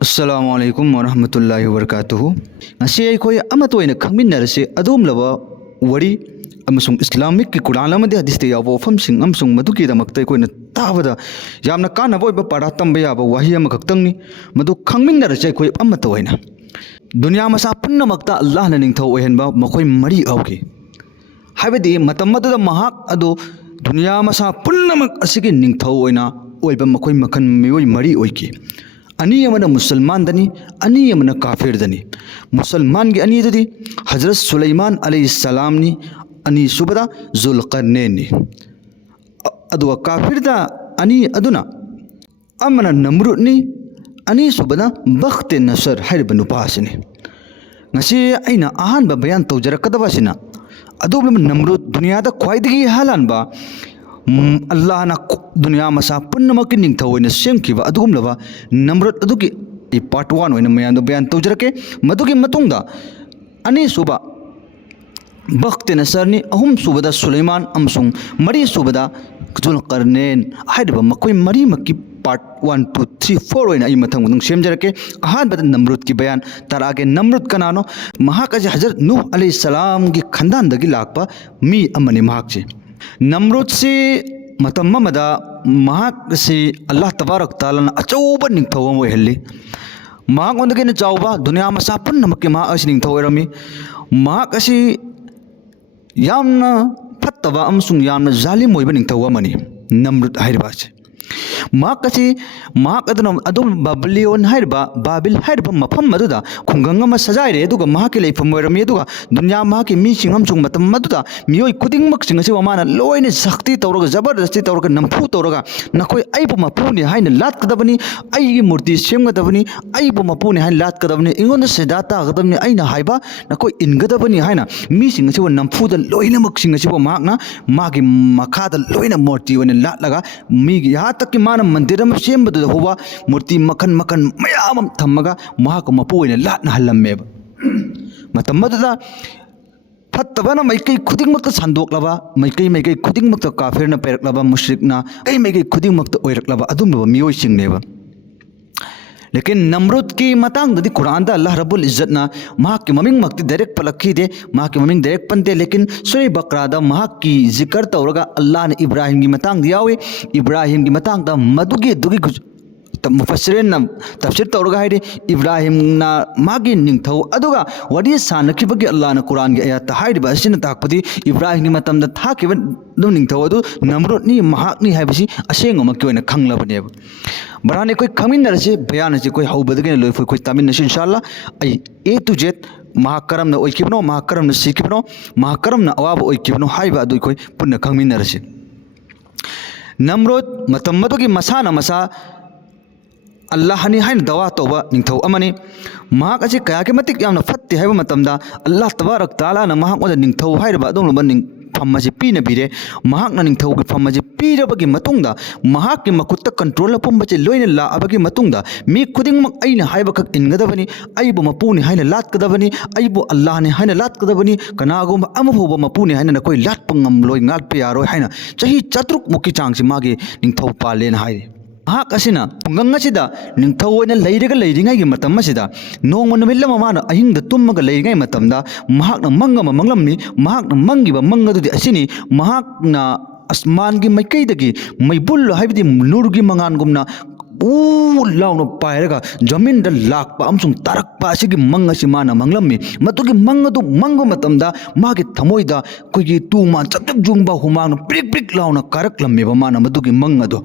अस्सलामुअलैकुम वरहमतुल्लाहि वबरकातुहु ngasi aykoi amatoina khangminnarase adumlaba wari amasung islamic ki quran amadi hadith te yawo famsing amsung maduki damakta koina tabada yamna kana boiba para tamba yaba wahi am khakhtangni madu khangminnarase koi amatoina dunya masa punna makta allah na ningthau ohenba makoi mari auki habedi matamadu da mahak adu dunya masa punna mak asigi ningthau oina oiba makoi makhan mioi mari oiki अनि यमना मुसलमान दनी अनि यमना काफिर दनी मुसलमान के अनि ददी हजरत सुलेमान अलैहिस्सलाम नी अनि सुबदा जुल्करनैन नी अदुवा काफिर दा अनि अदुना अमना नमरुद नी अनि सुबदा बख्त नसर हरब नुपासनी ngasi aina ahan ba bayan tawjarakadaba sina adublam namrud dunya da khwaidigi halan ba Allah na dunia masa punna makin ning thau ina sem kiba adugum lava namrut adugi I part 1 oina mayan do bayan tawjarake madugi matungda ani suba bakht nasarni ahum subada Sulaiman amsung mari subada Zulqarnain haidba makoi mari makki part 1 2 3 4 oina I mathang mudung sem jarake ahan bad namrut ki bayan tarage namrut kanano mahakaji hazrat nuh alayhi salam gi khandan dagi lakpa mi amani mahakji नमरुद से मतमदा महाक से अल्लाह तबारक ताला ना अचौब निंगथौ अम ओहल्ली महाक ओंदगे न चाउबा दुनिया मसा पुन्नमक्के महाक असि निंगथौ ओरमी महाक असि यामना फत्तबा अमसुंग यामना जालिम ओइबा निंगथौ अमनी नमरुद हाइरबासे महाक असि महाक अदुम बाबिलियन हाइरबा बाबिल हाइरबा मफम मदुदा खुंगंग अमा सजाइरे अदुगा महाक के लेफम ओरमी अदुगा दुनिया महाक मी सिंग अमसुंग मतम मदुदा मियोय खुदिंगमक सिंग असि वमाना लोइने शक्ति तौरगा जबरदस्ती तौरगा नमफु तौरगा नखोय आइबु मपुनि हाइना लातकदबनी आइगी मूर्ति सेमगदबनी आइबु मपुनि हाइना लातकदबनी इंगोन सेदाता गदबनी आइना हाइबा नखोय इनगदबनी हाइना मी सिंग असि नमफुदा लोइनमक सिंग असि महाकना मागी मखादा लोइना मूर्ति ओने लातलगा मी यहाँ तक कि मान मंदिर में सेमबदुदा होवा मूर्ति मखन मखन मयाम थम्मगा महाक मपु ओने लातना हल्लम्मेब मतमदुदा फत्तबना मैकई खुदिंगमक्ता संदोक्लबा मैकई खुदिंगमक्ता काफिरना पैरक्लबा मुश्रिकना मैकई खुदिंगमक्ता ओइरक्लबा अदुमबा मियोय सिंगनेबा लेकिन नमरुद की मतंग दि कुरान दा अल्लाह रब्बुल इज्जत ना महाक की ममिंग मक्ति डायरेक्ट पलखी दे महाक की ममिंग डायरेक्ट पंते लेकिन सूरह बकरा दा महाक की जिक्र तौरगा अल्लाह ने इब्राहिम की मतंग दियावे इब्राहिम की मतंग दा मदुगी दुगी मुफस्सिरीन तफसीर तौरगा है इब्राहिम ना मागी निंगथौ अदुगा वडी सानखिबगी अल्लाह ना कुरान की आयत हाइबा सिन ताकपदी इब्राहिम की मतम दा थाकिब दु निंगथौ अदु नमरुद नि महाक नि हाइबसी असेंगम की ओइना खंगलबनेब बराने कोई खमिनरसे बयान से कोई हौबदगे लोय कोई तामिनसे इंशाअल्लाह आई ए टू जेड महाकरम ना ओइकिबनो महाकरम ना सिकिबनो महाकरम ना अवाब ओइकिबनो हाइबा अदु कोई पुन्ना खमिनरसे नमरुद मतमदुगी मसाना मसा अल्लाह ने हाइन दवा तौबा निंथौ अमनी महाक असे कया के मतिक यामना फत्ते हाइबा मतमदा अल्लाह तबारक ताला ना महाक ओदा निंथौ हाइबा अदोंलबा निंग फम्मजे पीना बिरे महाक ना निंथौ की फम्मजे पीरबगी मतुंगदा महाक की मकुत्ता कंट्रोल पुंबचे लोइना लाअबगी मतुंगदा मी खुदिंगमक अइना हाइबा खक इनगदबनी अइबो मपुनि हाइना लातकदबनी अइबो अल्लाह ने हाइना लातकदबनी कनागुम अमफोबा मपुनि हाइना न कोई लातपंगम लोइ ngalpe यारो हाइना चाही चतुरुक मुकी चांगसे मागे निंथौ पालेन हाइ महाक असिना पुंगंग असिदा निंथौ ओइना लैरगा लैरिङाइगी मतम असिदा नोंग नुमिल्लम माना अहिंगदा तुम्मगा लैरिङाइ मतमदा महाकना मंगम मंगलमनी महाकना मंगिबा मंगदुदि असिनी महाकना आसमान की मैकईदगी मैबुल हाइबदी नूरगी मंगानगुमना ऊ लाउन पायरगा जमीन द लाकपा अमसुंग तारकपा असिगी मंग असि माना मंगलम्मी मतुगी मंगदु मंगो मतमदा मागे थमोइदा कोइगी तुमा चपचप जुंगबा हुमांग प्रिक प्रिक लाउन कारकलम्मेबा माना मदुगी मंगदु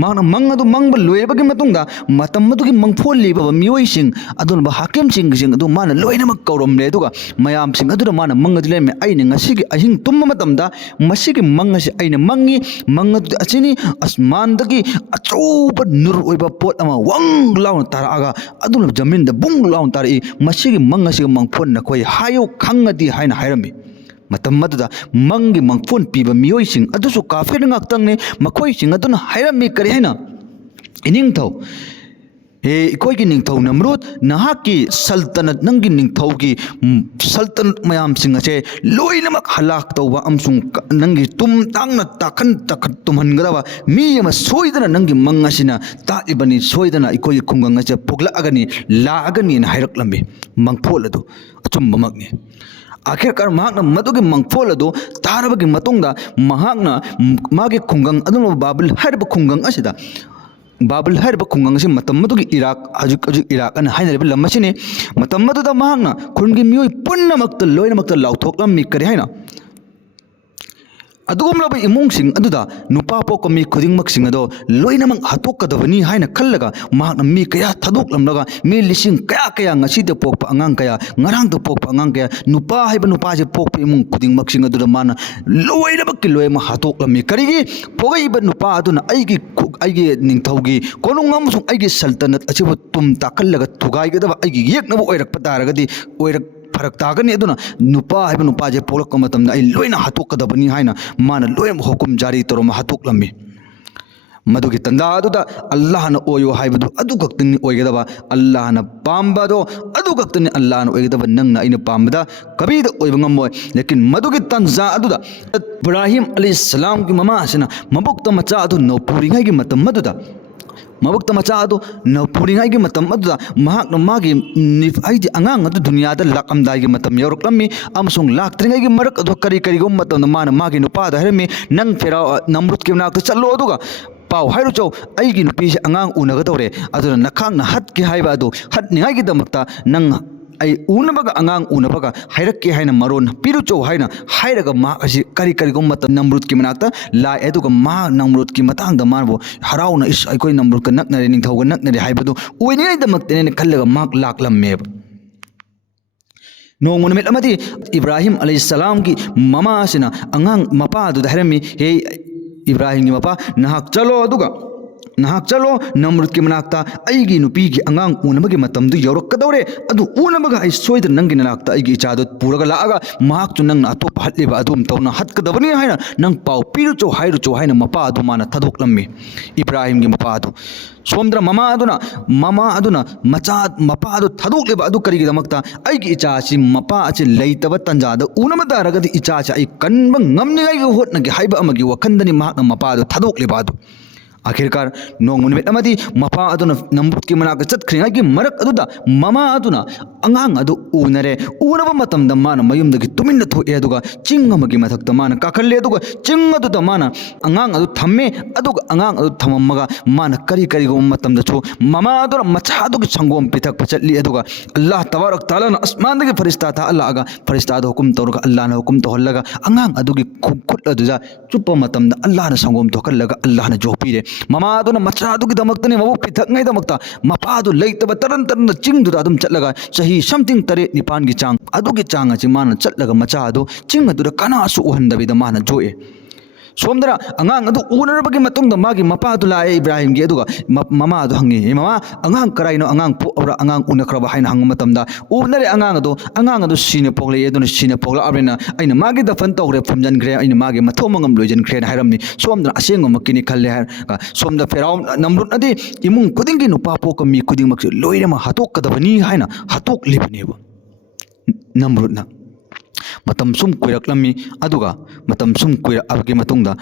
माना मंगदु मंगब लोयबगी मतुंगदा मतम मदुगी मंगफोलिबा मियोइसिंग अदुनबा हाकिम सिंग अदु माना लोइनमक कौरमले अदुगा मयाम सिंग अदुना माना मंगदुलेमे आइने ngasiगी अहिंग तुम्मा मतमदा मसिगी मंगसि आइने मंगी मंगदु असिनी आसमानदगी अचौब नूर ओइबा पोट अमा वंग लाउन तारागा अदुना जमीन द बुंग लाउन तारी मसिगी मंगसिगी मंगफोन नखोय हायो खंगदी हाइना हाइरमी मतम मदुदा मंगी मंगफोन पीबा मियोइसिंग अदुसु काफिर ngaktangne मखोइसिंग अदुना हाइरमी करि हाइना इनिंगथौ हे इकोई निंगथौ नमरुद नहाकी सल्तनत नंगी निंगथौ की सल्तनत मयाम सिंह अचे लोइनमक हलाक तौबा अमसुंग नंगी तुम तांगना ताखन तखत तुमहनगदबा मी अमा सोइदना नंगी मंगासिना ताइबनी सोइदना इकोई खुंगंग अचे पुगलागनी लागनी न हाइरकलम्बे मंगफोल अदु अचुम्बमकनी आखिरकार महाकना मदुगी मंगफोल अदु तारबगी मतुंगदा महाकना मागे खुंगंग अदुनो बाबुल हरब खुंगंग असिदा बाबुल हरब खुंगंग से मतम मदुगी इराक हजुक इराक अन हाइनरबे लम्मसिने मतम मदुदा महाकना खुनगी मियोय पुन्नमक्त लोइनमक्त लाउथोकलम्मी करि हाइना अदुगुमलबा इमुंगसिंग अदुदा नुपा पोक मी खुदिंगमकसिंग अदो लोइनमक हातोकदबनी हाइना खल्लगा महाकना मी कया थदोकलमलगा मी लिसिंग कया कया ngasi de pokpa angang kaya ngarang de pokpa angang kaya nupa haiba nupa je pokpa imung खुदिंगमकसिंग अदुदा माना लोइनमक ki loima हातोकलमी करigi पोगैबा नुपा अदुना आइगी निंगथौगी कोनुंगम सुंग आइगी सल्तनत अचिबो तुम ताकल्लगा थुगाइगदबा आइगी येकनबो ओइरकपा तारगदी ओइरक फरक तागनी अदुना नुपा हाइबा नुपा जे पोलक मतमदा आई लोइना हातोकदबनी हाइना माना लोइम हुकुम जारी तरोमा हातोकलमी मधुगी तंदा अदुदा अल्लाह न ओयो हाइबदु अदु गक्तनी ओइगदबा अल्लाह न पाम्बादो अदु गक्तनी अल्लाह न ओइगदबा नंगना आइना पाम्बदा कबीद ओइबा ngमोय लेकिन मधुगी तंजा अदुदा इब्राहिम अलैहिस्सलाम की ममा हसना मबुक्ता मचा अदु नौपुरिंगाई की मतम मदुदा मबुक्ता मचा अदु नौपुरिंगाई की मतम अदुदा महाकना मागी आइदि अंगांग अदु दुनियादा लाकमदाई की मतम यौरकलम्मी अमसुंग लाक्त्रिंगाई की मरक अदु करी करीगो मतम माना मागी नुपादा हरमी नंग फेरा नमरुद के नाकता चलो अदुगा पाव हाइरो चौ आइगी नुपीसे अंगांग उनगदौरे अदुना नखांगना हटके हाइबा अदु हटनिंगाई की दमक्ता नंग आई उनबगा अंगांग उनबगा हाइरक्के हाइना मरोन पिरुचो हाइना हाइरगा मा असी करी करीगो मत नमरुद की मनाक्ता ला एदुगा मा नमरुद की मतांगदा मारबो हराउना इस अइकोई नमरुद का नकनरे निंगथौगा नकनरे हाइबदु ओइनिङाई दमक्तेने खल्लगा माक लाकलम्मेब नोंगमु निमित अमदि इब्राहिम अलैहिस्सलाम की ममा असिना अंगांग मपा अदुदा हरमी हे इब्राहिम की मपा नहाक चलो अदुगा नहाक चलो नमरुद की मनाक्ता आइगी नुपी की अंगांग उनबगी मतमदु यौरकदौरे अदु उनबगा आई सोइद नंगी नाक्ता आइगी इचादु पुरगा लागा महाक चु नंग अतो हटलेबा अदुम तौना हटकदबनी हाइना नंग पाव पिरुचो हाइरुचो हाइना मपा अदु माना थदोकलम्मी इब्राहिम की मपा अदु सोमद्र ममा अदुना मचा मपा अदु थदोकलेबा अदु करिगिदमक्ता आइगी इचाची मपा अचे लेइतबा तंजादा उनमदारगदि इचाची आई कन्बा ngमनिगाई होटनगी हाइबा अमगी वखंदनी महाक मपा अदु थदोकलेबा अदु आखिरकार नोंगमु निमित अमदि मपा अदुना नमरुद की मनाक चतख्रिङाई की मरक अदुदा ममा अदुना अंगांग अदु उनरे उनबा मतमदा माना मयुमदगी तुमिन्ना थोए अदुगा चिंग अमगी मथक्ता माना काखल्ले अदुगा चिंग अदुदा माना अंगांग अदु थम्मे अदुगा अंगांग अदु थममगा माना करी करीगो मतमदा छु ममा अदुना मचा अदुगी संगोम पिथक पचली अदुगा अल्लाह तबारक ताला न आसमानदगी फरिश्ता था अल्लाह आगा फरिश्ता दो हुकुम तौरगा अल्लाह न हुकुम तोहल्लगा अंगांग अदुगी खुट अदुजा चुप्पा मतमदा अल्लाह न संगोम तोहल्लगा अल्लाह न जोपीरे ममा अदुना मचा अदुगी दमक्तने मबु पिथकङै दमक्ता मपा अदु लेइतबा तरन तरन चिंगदुदा अदुम चटलगा सही समथिंग तरे निपान की चांग अदुगी चांग अची माना चटलगा मचा अदु चिंग अदुदा कनासु उहंदबिदा माना जोए सोमदरा अंगांग अदु उनरबगी मतुंगदा मागी मपा अदु लाए इब्राहिम गी अदुगा ममा अदु हंगी ममा अंगांग कराइनो अंगांग पोरा अंगांग उनखरबा हाइना हंग मतमदा उनरे अंगांग अदु सीने पोगले अदुना सीने पोगला अबरेना आइना मागी दफन तौरे फमजनग्रे आइना मागी मथोमंगम लोइजनग्रे हाइरमनी सोमदरा असेंगमकिनी खल्ले हार सोमदा फेराउ नमरुद अदि इमुंग खुदिंगी नुपा पोकमी खुदिंगमक लोइरमा हातोकदबनी हाइना हातोकलिबनेबा नमरुदना मतम सुम कुइरक्लमी अदुगा मतम सुम कुइरअबगी मतुंगदा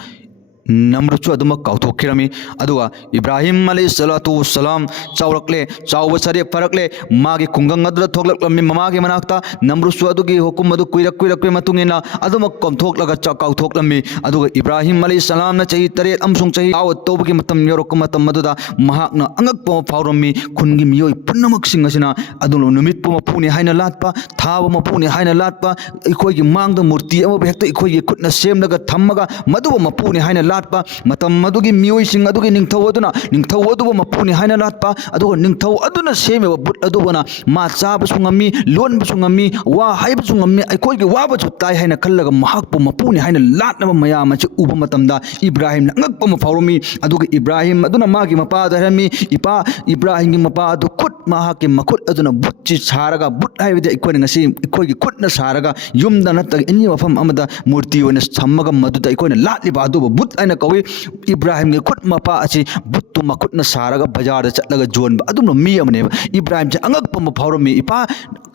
नमरुचु अदुमक काउथोखिरमी अदुगा इब्राहिम अलैहिस्सलातु वस्सलाम चावरक्ले चाव सरे फरक्ले मागी खुंगंग अदुदा थोकलक्लमी ममागी मनाक्ता नमरुचु अदुगी हुकुम अदु कुइरक मतुंगिना अदुमक कमथोकलगा काउथोकलमी अदुगा इब्राहिम अलैहिस्सलाम न चही तरे अमसुंग चही आव तौबगी मतम योरक मतम अदुदा महाकना अंगकपो फावरमी खुनगी मियोय पुन्नमक सिंग असिना अदुलो नुमित मपुनि हाइना लाटपा थाव मपुनि हाइना लाटपा इखोयगी मांगदा मूर्ति अमो बेहक्ता इखोयगी खुटना सेमलगा थम्मगा मदुबा मपुनि हाइना लाटपा मतम मदुगी मियोय सिंग अदुगी निंगथौ अदुबा मपुनि हाइना लाटपा अदुगा निंगथौ अदुना सेमेबा बुट अदुबना मा चाबसु ngami लोनबसु ngami वा हाइबसु ngami अखोयगी वाबसु ताइ हाइना खल्लगा महाकपो मपुनि हाइना लाटनबा मयाम अचे उबा मतमदा इब्राहिम अंगकपो मफावरमी अदुगा इब्राहिम अदुना मागी मपा दरमी इपा इब्राहिम की मपा अदु खुट महाके मखुट अदुना बुटची सारगा बुट हाइबदे इखोयना ngasi इखोयगी खुटना सारगा युमदा नतगा इनि वफम अमदा मूर्ति ओइना थम्मगा मदुदा इखोयना लाटलिबा अदुबा बुट आइना कवि इब्राहिम के खुट मपा अची बुत मखुटना सारगा बाजार चलगा जोनबा अदुम मी अमने इब्राहिम से अंगक पम फावरमी इपा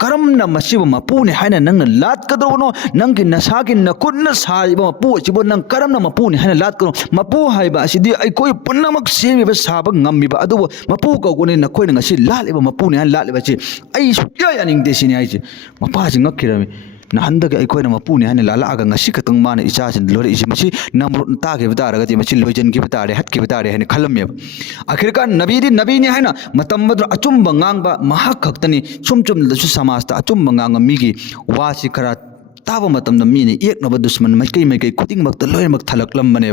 करमना मसिब मपुने हायना नंग लातकदोनो नंग नसागी नकुटना सारिब मपु चिबो नंग करमना मपुने हायना लातकदो मपु हाइबा असिदि अइकोइ पुन्नमक सेमिबा साबा ngamiba अदुबो मपु कौगोने नखोइना ngasi लालेबा मपुने हायना लालेबा छि अइ सुक्या यानिंगदे सिनि आइछि मपा जिंग खिरमी नहंदग अइकोइना मपुने हायना लालागा ngasi खतंग माने इचासिन लोरे इछि मछि नमरुत तागे बतारगति मछि लोइजन के बतारे हट के बतारे हायना खलमे आखिरकार नबी ने हायना मतमद अचुंब ngang महा खक्तनी सुम दसु समाजता अचुंब ngang मीगी वासि खरा ताब मतम मीने एकनब दुश्मन मैकई खुदिंगमक्ता लोयमक थलकलमबने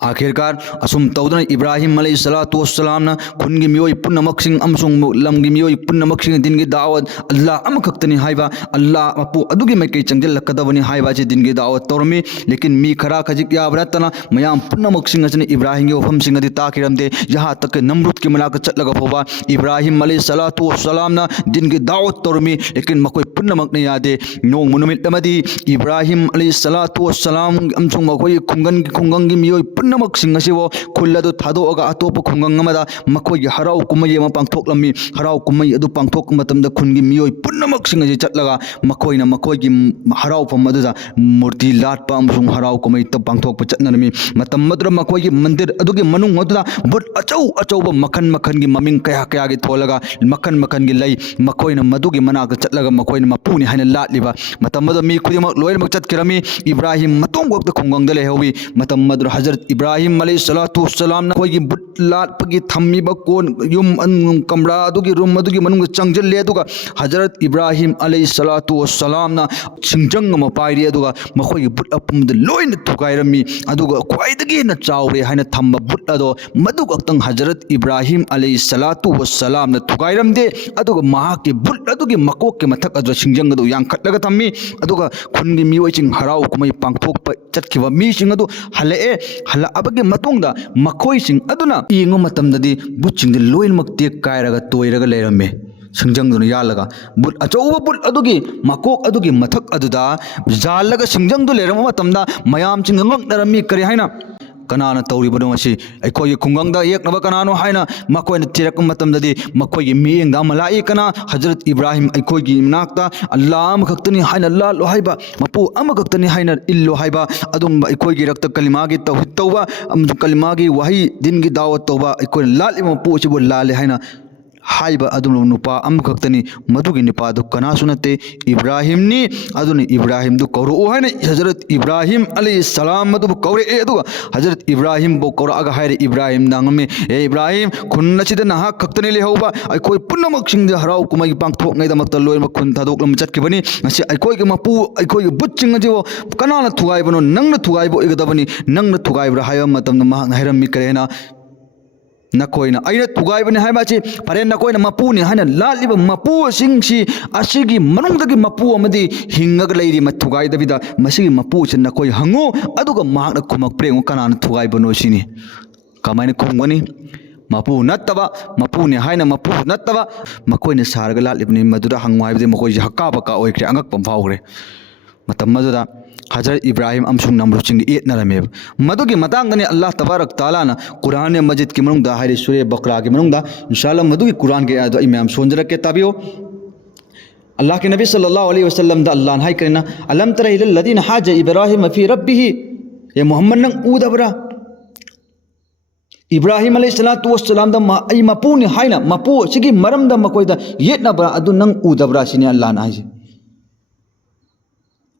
आखिरकार असुम तौदन इब्राहिम अलैहिस्सलातु वस्सलाम ना खुनगी मियोई पुन्नमक्सिंग अमसुंग लमगी मियोई पुन्नमक्सिंग दिनगी दावत अल्लाह अमखक्तनी हाइबा अल्लाह मपु अदुगी मैकई चंगल लकदबनी हाइबा जे दिनगी दावत तौरमी लेकिन मी खरा खजिक याबरतना मयाम पुन्नमक्सिंग अजने इब्राहिम के वफमसिंग अदि ताकिरमदे जहां तक नमरुद के मनाक चटलगा फोबा इब्राहिम अलैहिस्सलातु वस्सलाम ना दिनगी दावत तौरमी लेकिन मकोई पुन्नमक ने यादे नोंग मुनुमित अमदी इब्राहिम अलैहिस्सलातु वस्सलाम अमसुंग मकोई खुंगंगी मियोई पुन्नमक्सिंग असिवो खुल्लदु थादोगा अतोप खुंगंग अमदा मकोई हराउ कुमई अमा पांगथोकलमी हराउ कुमई अदु पांगथोक मतमदा खुनगी मियोई पुन्नमक्सिंग अजि चटलगा मकोइना मकोइगी हराउ फम अदुदा मूर्ति लाटपा अमसुंग हराउ कुमई त पांगथोक चटनरमी मतम मद्र मकोइगी मंदिर अदुगी मनुंग अदुदा बुट अचौ मखन मखन गी ममिंग कया कया गी थोलगा मखन गी लई मकोइना मदुगी मनाक चटलगा मकोइना मपुनि हाइना लाटलिबा मतम मद मी खुदिमक लोयमक चटकिरमी इब्राहिम मतोंग वक्त खुंगंग दले होवी मतम मद्र हजरत इब्राहिम अलैहिस्सलातु वस्सलाम ना कोई बुट लाटपगी थम्मीबा कोन युम कमरा अदुगी रूम अदुगी मनुंग चंगजल्ले अदुगा हजरत इब्राहिम अलैहिस्सलातु वस्सलाम ना सिंजंग म पाइरी अदुगा मखोई बुट अपुमद लोइन थुगाइरमी अदुगा ख्वाइदगी न चावरे हाइना थम्बा बुट अदो मदुग अक्तंग हजरत इब्राहिम अलैहिस्सलातु वस्सलाम ना थुगाइरमदे अदुगा महाके बुट अदुगी मकोक के मथक अदुगा सिंजंग अदु यांखटलगा थम्मी अदुगा खुनगी मियोइचिंग हराउ कुमई पांगथोक चटखिबा मीसिंग अदु हलए हलाबगे मतुंगदा मखोइसिंग अदुना इंगो मतमददी बुचिंग लोइनमक टेक कायरगा तोइरगा लेरमे सिंजंगदुन यालगा बुट अचौबा बुट अदुगी मकोक अदुगी मथक अदुदा जालगा सिंजंगदु लेरम मतमदा मयाम चिंग ngaknarami kari haina कनाना तौरीबनो मसी अखोई खुंगंगदा एकनब कनानो हाइना मकोइना तिरक मतमददी मकोई मियंगदा मलाई कना हजरत इब्राहिम अखोई नाक्ता अल्लाह अमखक्तनी हाइना अल्लाह लो हाइबा मपु अमखक्तनी हाइना इल्लो हाइबा अदुम अखोई रक्त कलिमागी तौहीद तौबा कलिमागी वही दिन की दावत तौबा अखोई लाल मपु चिबो लाले हाइना हाइबा अदुम नुपा अमखक्तनी मधुगी निपादु कनासु नते इब्राहिम नि अदुनि इब्राहिम दु कौरो हाइना हजरत इब्राहिम अलैहिस्सलाम मधु कौरे अदुगा हजरत इब्राहिम बो कौरा अगा हाइरे इब्राहिम दांगमे ए इब्राहिम खुन्नचिद नहा खक्तनी लेहौबा अखोई पुन्नमक्सिंग द हराउ कुमई पांगथोक नैदमक्ता लोइम खुन थादोकलम चटकिबनी ngasi अखोई के मपु अखोई बुच्चिंग जिवो कनाना थुगाइबनो नंगना थुगाइबो इगदबनी नंगना थुगाइब्रा हाय मतम मा हाइरम मी करेना नकोइना अइना तुगाइबने हाइबाची फरे नकोइना मपुनि हाइना लालिब मपु सिंगसी असिगी मनुंगदगी मपु अमदी हिंगग लैरि मथुगाइदबिदा मसिगी मपु च नकोइ हंगो अदुगा मागना खुमक प्रेंगो कनाना थुगाइबनो सिनि कमाइना खुमगनी मपु नत्तबा मपुनि हाइना मपु नत्तबा मकोइना सारगा लालिबनि मदुदा हंगो हाइबदे मकोइ हक्का बका ओइख्रे अंगक पंफाउग्रे मतम मदुदा हजरत इब्राहिम अमसुंग नमरुचिंग एटनरमे मदुगी मतांगने अल्लाह तबारक ताला ना कुरान मजिद की मनुंगदा हाइरे सूरे बकरा के मनुंगदा इंशाअल्लाह मदुगी कुरान के आयत इमाम सोंजरके ताबियो अल्लाह के नबी सल्लल्लाहु अलैहि वसल्लम दा अल्लाह हाय करना अलम तरा इलल लदीन हाज इब्राहिम फी रब्बिही ये मोहम्मद नंग उदबरा इब्राहिम अलैहिस्सलातु वस्सलाम दा आई मपुनि हाइना मपु सिगी मरम दा मकोइदा येटनबरा अदु नंग उदबरा सिने अल्लाह ना हाइजे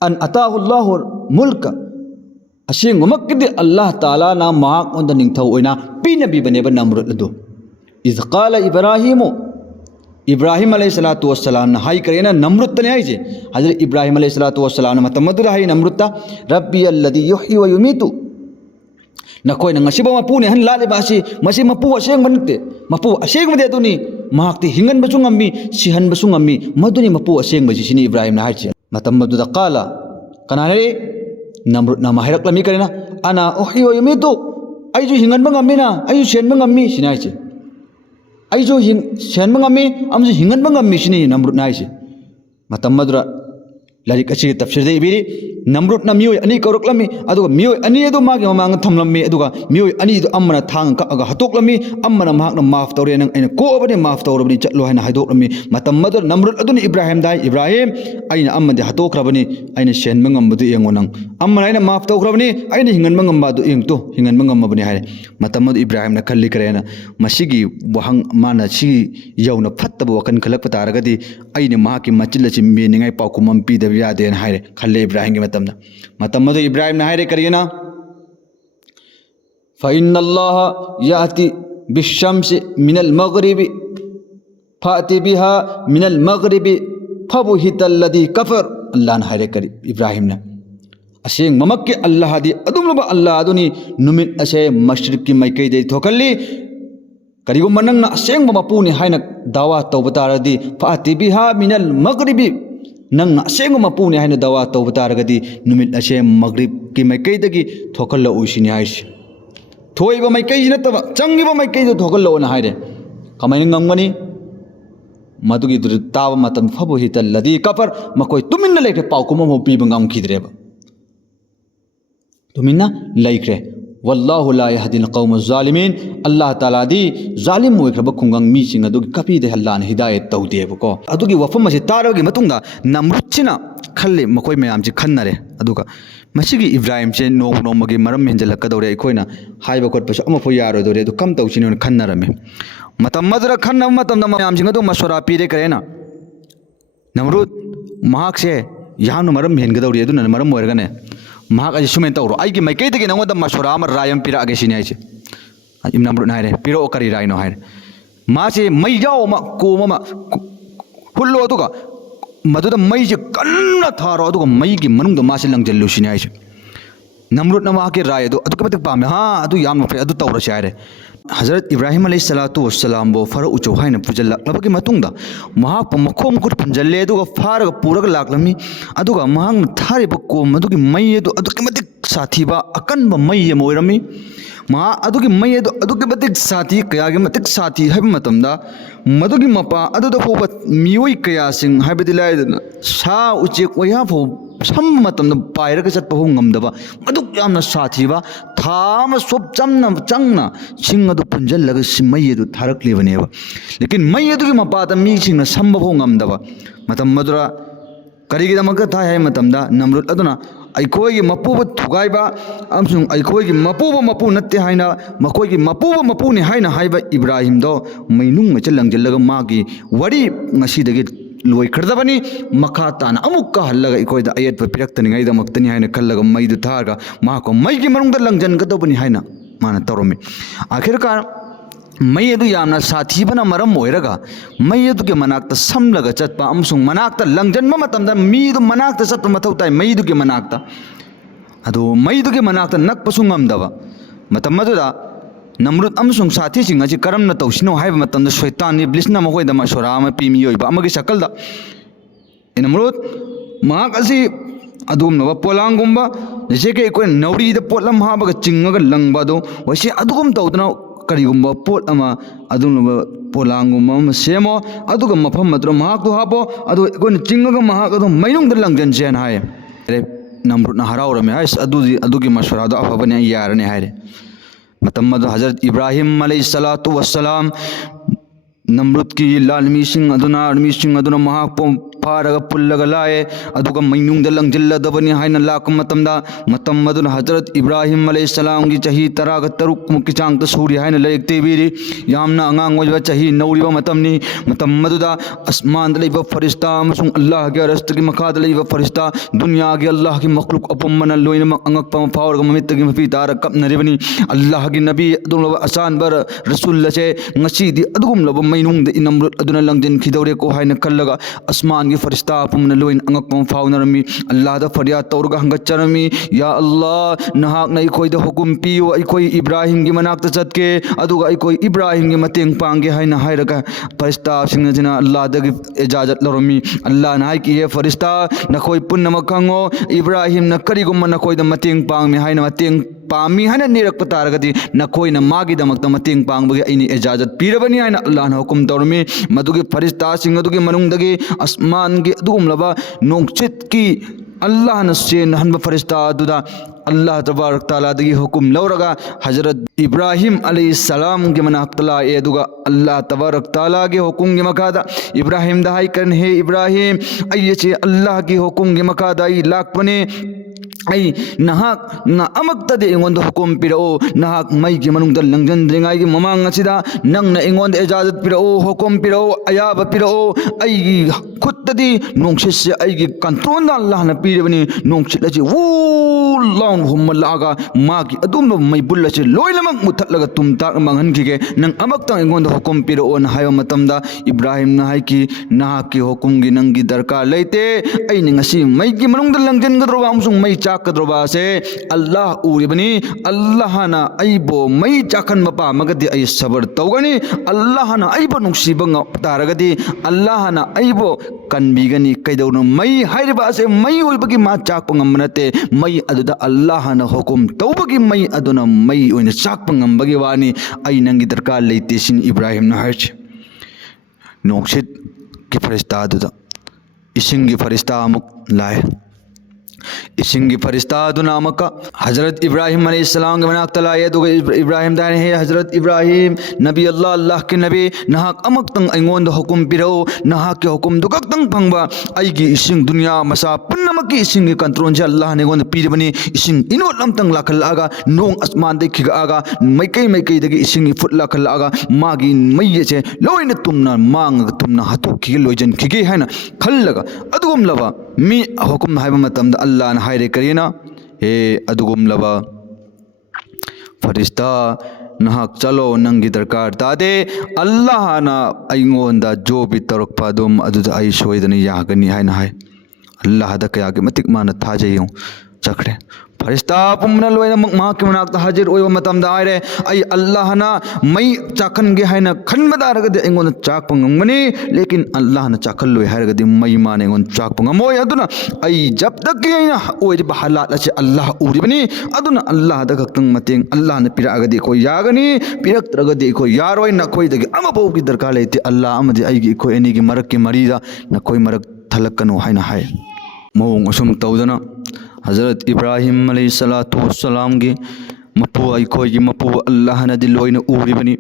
अन अताहुल्लाहु मुल्क असिंगमक्कदि अल्लाह ताला ना माक ओंदा निंगथौ ओइना पिनबीबनेब नमरुद अदु इज क़ाल इब्राहिम अलैहिस्सलातु वस्सलाम ना हाई करेना नमरुद तने हाइजे हजरत इब्राहिम अलैहिस्सलातु वस्सलाम ना मतमदुल हाई नमरुद रब्बी अल्लदी युहयी व युमीतु नकोइ न ngasiba mapuni han lale basi masi mapu aseng bante mapu aseng made aduni mahakti hingan basung ammi sihan basung ammi maduni mapu aseng basi sini ibrahim na hachi matam maduda qala kanare namrud na mahirak lami karena ana uhyi wa yumitu aiju hingan bang ammi na aiju sihan bang ammi sini hachi aiju sihan bang ammi amju hingan bang ammi sini namrud na hachi matam madura lari kachi tafsir de ibiri नमरुदना मियोय अनी कौरक्लमी अदुगा मियोय अनी अदु मागे ममांग थमलम्मी अदुगा मियोय अनी दु अम्मना थांग कअगा हतोक्लमी अम्मना महाकना माफ तौरे नंग अइना कोबने माफ तौरबनी चटलो हाइना हाइदोक्लमी मतम मदु नमरुद अदुनि इब्राहिम दाई इब्राहिम अइना अम्मदे हतोक्राबनी अइना शेनबा ngambadu yengo nang अम्मना अइना माफ तौक्राबनी अइना हिंगनबा ngambadu yengतो हिंगनबा ngambabनी हारे मतम मदु इब्राहिम ना खल्ली करेना मसिगी वहंग माना सी यौना फत्तबा वकन खलक पतारगदी अइना माकी मचिलची मेनिंगाई पाकुमम पीदब यादेन हारे खल्ले इब्राहिम के मतम मदु इब्राहिम ना हारे करियना फ़इन्नल्लाह याति बिश्शम्सि मिनल मग़रिबि फ़ाति बिहा मिनल मग़रिबि फ़बुहितल्लज़ी कफ़र अल्लाह ना हारे करि इब्राहिम ना असेंग ममक के अल्लाह दी अदुमलबा अल्लाह अदुनी नुमित असे मशरिक की मैकई दे थोकल्ली करिगुम नंगना असेंग मपुनि हाइना दावा तौबा तारदी फ़ाति बिहा मिनल मग़रिबि नंग असेंग मपुनि हाइना दावा तौबा तारगदी नुमित असे मग़रिब की मैकई दगी थोकल्ला उसिनि हाइसि थोइबा मैकई नतबा चंगिबा मैकई दो थोकल्लो ना हाइरे कमाइन ngangmani मदुगी दुर ताब मतम फ़बुहितल्लज़ी कफ़र मकोय तुमिन्ना लेखे पाउकुम हो पीबा ngam तुमिन्ना लेखे वल्लाहु ला यहदिल क़ौमज़ ज़ालिमीन अल्लाह ताला दी ज़ालिम ओइख्रबा खुंगांग मीसिंग अदुगी कपीदे हल्लान हिदायत तौदेबको अदुगी वफम असे तारगी मतुंगदा नमरुदसिना खल्ले मकोय मयामसि खन्नरे अदुगा मसिगी इब्राहिम से नोमगी मरम हेंजलकदौरे अखोइना हाइबा खोटपसु अमफो यारोदोरे अदु कम तौसिनो खन्नरमे मतम मदरा खन्नब मतम मयामसिंग अदु मशवरा पीरे करेना नमरुद महाकसे यानु मरम हेंगदौरे अदुना मरम ओइरगने महाक अजे सुमेन तौरो आइगी मैकैदगी नंगोदा मशवरा अम रायम पिरागे सिनि आइसे नमरुद हाइरे पिरो करी राइनो हाइरे मासे मैयाओ मा कोमा हुल्लो अदुगा मदुदा मैजे कन्ना थारो अदुगा मैगी मनुंगदा मासे लंगजल्लु सिनि आइसे नमरुद नमा के राय अदुके मतिक पामे हां अदु याम फे अदु तौरसे हाइरे हजरत इब्राहिम अलैहिस्सलातु वस्सलाम बो फरो उचो हाइना पुजल्लबकी मतुंगदा महाक मखोम कुट पुंजल्ले अदुगा फारगा पुरगा लाक्लमी अदुगा महांग थारिबा कोम अदुगी मै अदुके मतिक साथीबा अकनबा मै मोइरमी मा अदुगी मै अदुके मतिक साथी कयागे मतिक साथी हाइबा मतमदा मदुगी मपा अदुदा फोबा मियोई कयासिंग हाइबदि लायदना सा उचेक ओया फो सम मतमदा पाइरगा चटपा हो ngамदबा मदुक यामना साथीबा थाम सोप चमना चंगना सिंग अदु पुंजल्लगा सिमै अदु थारक्लिबनेबा लेकिन मै अदुगी मपादा मी सिंगना सम्बा हो ngамदबा मतम मदुरा करिगिदमक थाय हाय मतमदा नमरुद अदुना अखोगी मपुब थुगाइबा अमसुंग अखोगी मपुब मपु नत्ते हाइना मखोगी मपुब मपुनि हाइना हाइबा इब्राहिम दो मैनुंग मचे लंगजल्लगा मागी वरी ngasiदगी लोइखरदबनी मखा ताना अमुक का हल्लगा इकोइदा अयत पिरक्तनिङाइदमक्तनि हाइना खल्लगा मैदु थारगा माको मैगी मनुंगदा लंगजनगदबनी हाइना माना तौरमी आखिरकार मै अदु यामना साथीबना मरम ओइरगा मै अदुगे मनाक्ता समलगा चटपा अमसुंग मनाक्ता लंगजन्मा मतमदा मीदु मनाक्ता चटपा मथौ ताइ मैदुगे मनाक्ता अदु मैदुगे मनाक्ता नक्पसु ngамदबा मतम मदुदा नमरुद अमसुंग साथी सिंग अजि करमना तौसिनो हाइबा मतमदा शैतान इब्लिसना मखोइदा मशवरा अमा पिमियोइबा अमगे शकलदा नमरुद महाक असि अदुमनबा पोलांगुंबा जेके कोइ नौरीदा पोटलम हाबगा चिंगगा लंगबादो वैसे अदुगुम तौदना करिगुंबा पोट अमा अदुमनबा पोलांगुंबा अमा सेमो अदुगा मफम मद्रो महाक तो हापो अदु कोइ चिंगगा महाक अदु मैनुंगदा लंगजनसेन हाय रे नमरुदना हराउरमे हाइस अदुगी मशवरादो अफबने यारने हायरे मतमद हजरत इब्राहिम अलैहिस्सलातु वस्सलाम नमरुद की लालमी सिंह अदुना महाक फारगा पुल्लगा लाए अदुगा मैनुंगदा लंगजिल्लदबनी हाइना लाक मतम मदुना हजरत इब्राहिम अलैहिस्सलाम की चही 13 मुक्की चांगता सूरी हाइना लेक्ते बीरी यामना अंगांग ओइबा चही नौरिबा मतमनी मतम मदुदा आसमान दलेबा फरिश्ता अमसुंग अल्लाह के अरस्त की मखा दलेबा फरिश्ता दुनिया के अल्लाह की मखलूक अपमना लोइना अंगक पम फावरगा ममितगी मफी तार कपनरिबनी अल्लाह की नबी अदुलबा आसान बर रसूल लचे ngasiदी अदुगुमलबा मैनुंगदा नमरुद अदुना लंगजन खिदौरे को हाइना कल्लगा आसमान की फरिश्ता पुमना लोइन अंगकपम फावनरमी अल्लाह दा फरियाद तौरगा हंगचरमी या अल्लाह नहाक नै कोई दा हुकुम पियो कोई इब्राहिम की मनाक्ता चटके अदुगा कोई इब्राहिम की मतेंग पांगे हाइना हाइरगा फरिश्ता सिंगजना अल्लाह दगी इजाजत लरमी अल्लाह नाय की ये फरिश्ता नखोई पुन्नम खंगो इब्राहिम न करिगुम नखोई दा मतेंग पांग में हाइना मतेंग पामी हाइना निरक तारगदी नखोई न मागी दमक मतेंग पांगबगे अइनी इजाजत पीरबनी हाइना अल्लाह न हुकुम तौरमी मदुगी फरिश्ता सिंग अदुगी मनुंगदगी आसमान की अदुगुमलबा नोंगचित की अल्लाह न चेन हन फरिश्ता अदुदा अल्लाह तबारक ताला दगी हुकुम लौरगा हजरत इब्राहिम अलैहिस्सलाम के मनाक्तला एदुगा अल्लाह तबारक ताला के हुकुम के मकादा इब्राहिम दहाई करन हे इब्राहिम अय्यचे अल्लाह के हुकुम के मकादा लाकपने आई नहाक ना अमक्तदे इंगोंद हुकुम पिरो नहाक मई की मनुंग दल लंगजंद्रिंगाई की ममांग असिदा नंग न इंगोंद इजाजत पिरो हुकुम पिरो अयाब पिरो आई खुत्तदी नोंगसित से आई की कंट्रोल ना अल्लाह न पीरबनी नोंगसित लची वो लाउन हुम्मलागा माँ की अदुम मई बुल्ला से लोई लमक मुथलगा तुम ताक मंगन की के नंग अमक्तंग इंगोंद हुकुम पिरो न हायो मतमदा इब्राहिम न हाई की नहाक की हुकुम की नंगी दरकार लेते आई निंगसी मई की मनुंग दल लंगजंगद्रोबा अमसुंग मई चाकद्रोबा से अल्लाह उरिबनी अल्लाह ना आइबो मई चाकन मपा मगदि आई सबर तौगनी अल्लाह ना आइबो नुक्सिबंग तारगदि अल्लाह ना आइबो कनबिगनी कैदौनो मई हाइरिबा से मई होइबगी मा चाकप ngमनते मई अदुदा अल्लाह ना हुकुम तौबगी मई अदुना मई ओइना चाकप ngमबगी वानी आई नंगी दरकार लेते सिन इब्राहिम ना हर्च नोक्सित की फरिश्ता अदुदा इसिंगी फरिश्ता अमुक लाए इसिंगी फरिश्ता अदुना अमका हजरत इब्राहिम अलैहिस्सलाम के मनाक्तला दुगा इब्राहिम दाने हे हजरत इब्राहिम नबी अल्लाह के नबी नहाक अमक्तंग अइंगोंद हुकुम पिरो नहाक के हुकुम दुगक्तंग फंगबा आइगी इसिंग दुनिया मसा पुन्नमकी इसिंग के कंट्रोल से अल्लाह ने गोंद पीरबनी इसिंग इनोट लमतंग लाखलागा नोंग आसमान दे खिगागा मैकई दगी इसिंग फुट लाखलागा मागी मई से लोइन तुमना मांग तुमना हतु खि लोइजन खिगे हैना खल्लगा अदुगम लबा मी हुकुम हाइबा मतमदा अल्लाह न हायरे करिना हे अदुगम लबा फरिश्ता नहाक चलो नंगी दरकार तादे अल्लाह ना अइंगोंदा जो भी तरक्पा दुम अदुदा आई सोइदनी यागनी हायना हाय अल्लाह दा कया के मतिक माना थाजयु चखरे फरिश्ता पुमना लोइना मा के मनाक हाजिर ओइबा मतमदा आइरे आई अल्लाह ना मई चाकन गे हायना खनबदारगदे अइंगोंदा चाकप ngमनी लेकिन अल्लाह ना चाकल लोइ हायरगदे मई माने गोन चाकप ngमोय अदुना आई जब तक के आइना ओइबा हालात असे अल्लाह उरिबनी अदुना अल्लाह दा खक्तंग मतेंग अल्लाह ना पिरागदे कोई यागनी पिरक्तरगदे कोई यारोय ना कोई दगे अमबो की दरकार लेते अल्लाह अमदे आइगी कोई एनी की मरक के मरीदा ना कोई मरक थलकनो हायना हाय मोंग असुम तौदना हजरत इब्राहिम अलैहिस्सलाम की मपू अखोई मपू अल्लाह नदी लोइन उरिबनी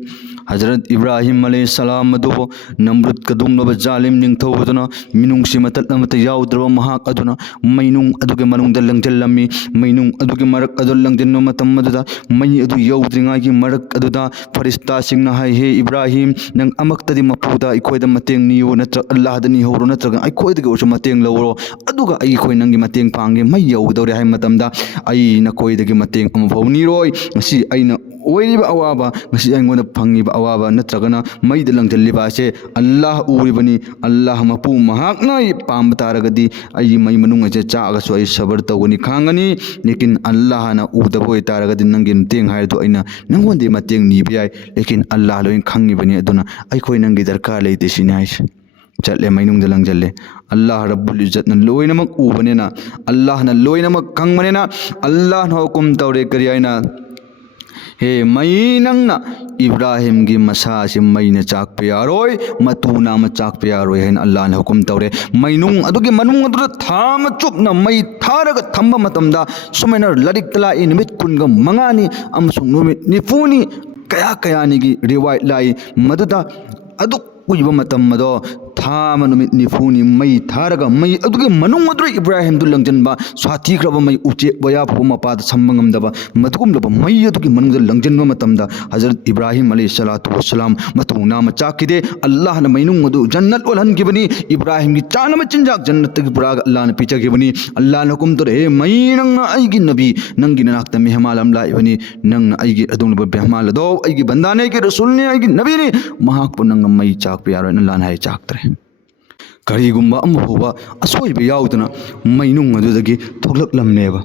हजरत इब्राहिम अलैहिस्सलाम मदुबो नमरुद कदुमलब जालिम निंगथौदना मिनुंग सिमतलमत याउद्रब महाक अदुना मैनुंग अदुगे मनुंग द लंगजलमी मैनुंग अदुगे मरक अदु लंगजन मतम मदुदा मई अदु यौद्रिंगागी मरक अदुदा फरिश्ता सिंगना हाय हे इब्राहिम नंग अमक्तदि मपूदा अखोइदा मतेंग नियो नत्र अल्लाह दनि होरो नत्रगा अखोइदगे ओसु मतेंग लवरो अदुगा अखोइ नंगी मतेंग पांगे मई यौदौरे हाय मतमदा अई नकोइदगे मतेंग अमफौ निरोय ngasi aina oiriba awaba ngasi aingona phangiba awaba natragana maida langjalliba se Allah uribani Allah mapu mahakna pam taragadi ai mai manung je chaaga so ai sabar tawani khangani lekin Allah na udaboi taragadi nangin teng hai do aina nangonde mateng ni bi ai lekin Allah loin khangibani aduna ai khoi nangi darkar leite sinai चले मैनुंग दलंग चले अल्लाह रब्बुल इज्जत न लोइनमक उबनेना अल्लाह न लोइनमक खंगमनेना अल्लाह न हुकुम तौरे करियाइना हे मई नंगना इब्राहिम की मसा से मई ने चाक पे यारोय मतू नाम चाक पे यारोय है अल्लाह ने हुकुम तौरे मैनुंग अदुगे मनुंग अदु थाम चुप न मई थारग थंब मतमदा सुमेन लरिक तला इन मित कुनग मंगानी अमसुंग नुमित निफुनी कया कयानी की रिवायत लाई मदुदा अदु उइबा मतम मदो थाम नुमित निफुनी मई थारगा मई अदुगे मनुंग अदु इब्राहिम दु लंगजनबा स्वाति क्रब मई उचे बया फो मपाद संबंगमदबा मतुकुम लब मई अदुगे मनुंग लंगजनबा मतमदा हजरत इब्राहिम अलैहिस्सलातु वस्सलाम मतु नाम चाकिदे अल्लाह न मैनुंग अदु जन्नत ओलहन गिबनी इब्राहिम की चानम चिंजाक जन्नत की बुराग अल्लाह ने पीछे गिबनी अल्लाह ने हुकुम तोरे हे मई नंग आइगी नबी नंगी नाकत मेहमान अमला इबनी नंग आइगी अदुन बेहमाल दो आइगी बंदाने के रसूल ने आइगी नबी ने महाक नंग मई चाक पे यारो अल्लाह ने चाकतरे करीगुम्बा अमहुबा असोइबे याउदना मैनुंग अदुदगी थोगलकलमनेबा